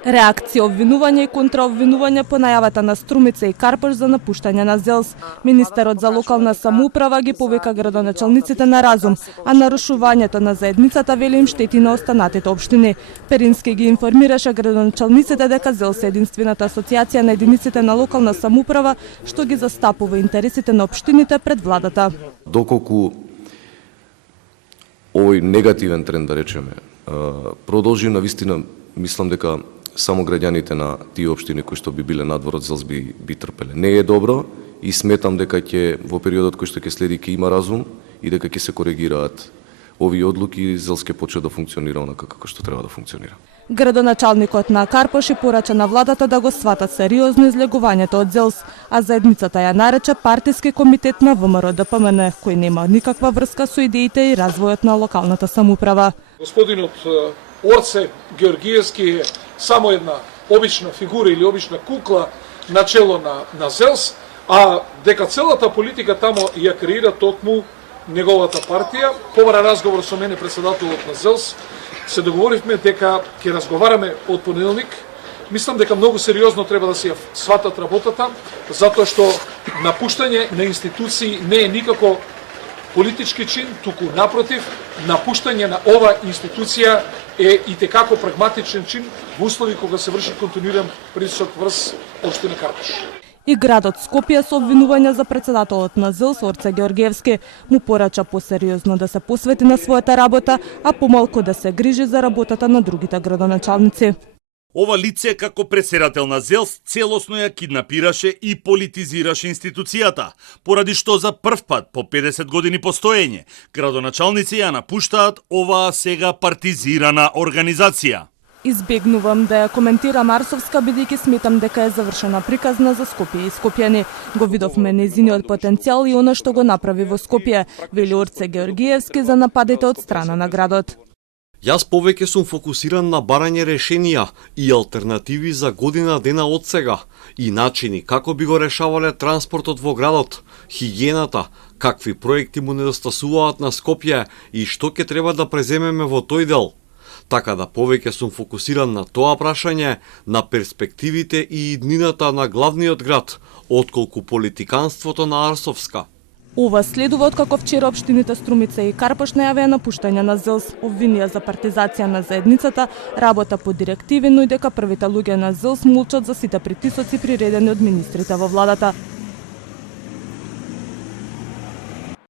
Реакција, обвинување и контраобвинување по најавата на Струмица и Карпош за напуштање на ЗЕЛС. Министерот за локална самоуправа ги повика градоначалниците на разум, а нарушувањето на заедницата вели им штети на останатите општини. Перински ги информираше градоначалниците дека ЗЕЛС е единствената асоциација на единиците на локална самоуправа што ги застапува интересите на општините пред владата. Доколку овој негативен тренд, да речеме, продолжи, навистина мислам дека само граѓаните на тие општини кои што би биле надвор од ЗЕЛС би трпеле. Не е добро и сметам дека ќе во периодот кој што ќе следи ќе има разум и дека ќе се коригираат овие одлуки, ЗЕЛС ќе почне да функционира онака како што треба да функционира. Градоначалникот на Карпош порача на владата да го сватат сериозно излегувањето од ЗЕЛС, а заедницата ја нарече партиски комитет на ВМРО-ДПМН, кој нема никаква врска со идеите и развојот на локалната самоуправа. Господинот Орце Георгиевски е само една обична фигура или обична кукла на чело на ЗЕЛС, а дека целата политика тамо ја креира токму неговата партија. Побара разговор со мене председателот на ЗЕЛС, се договоривме дека ќе разговараме од понеделник. Мислам дека многу сериозно треба да се ја сватат работата, затоа што напуштање на институции не е никако политички чин, туку напротив, напуштање на ова институција е и текако прагматичен чин во услови кога се врши континуиран притисок врз општина Карпош. И градот Скопје со обвинувања за председателот на ЗЕЛС Орце Георгиевски му порача посериозно да се посвети на својата работа, а помалку да се грижи за работата на другите градоначалници. Ова лице како председател на ЗЕЛС целосно ја киднапираше и политизираше институцијата, поради што за прв пат по 50 години постоење градоначалници ја напуштаат оваа сега партизирана организација. Избегнувам да ја коментирам Арсовска, бидејќи сметам дека е завршена приказна за Скопје и скопјани. Го видовме нејзиниот потенцијал и она што го направи во Скопје, вели Орце Георгиевски за нападите од страна на градот. Јас повеќе сум фокусиран на барање решенија и алтернативи за година дена од сега и начини како би го решавале транспортот во градот, хигиената, какви проекти му недостасуваат на Скопје и што ќе треба да преземеме во тој дел. Така да повеќе сум фокусиран на тоа прашање, на перспективите и иднината на главниот град, отколку политиканството на Арсовска. Ова следува откако вчера општините Струмица и Карпош најавија напуштање на ЗЕЛС, обвинија за партизација на заедницата, работа по директиви, но и дека првите луѓе на ЗЕЛС молчат за сите притисоци приредени од министрите во владата.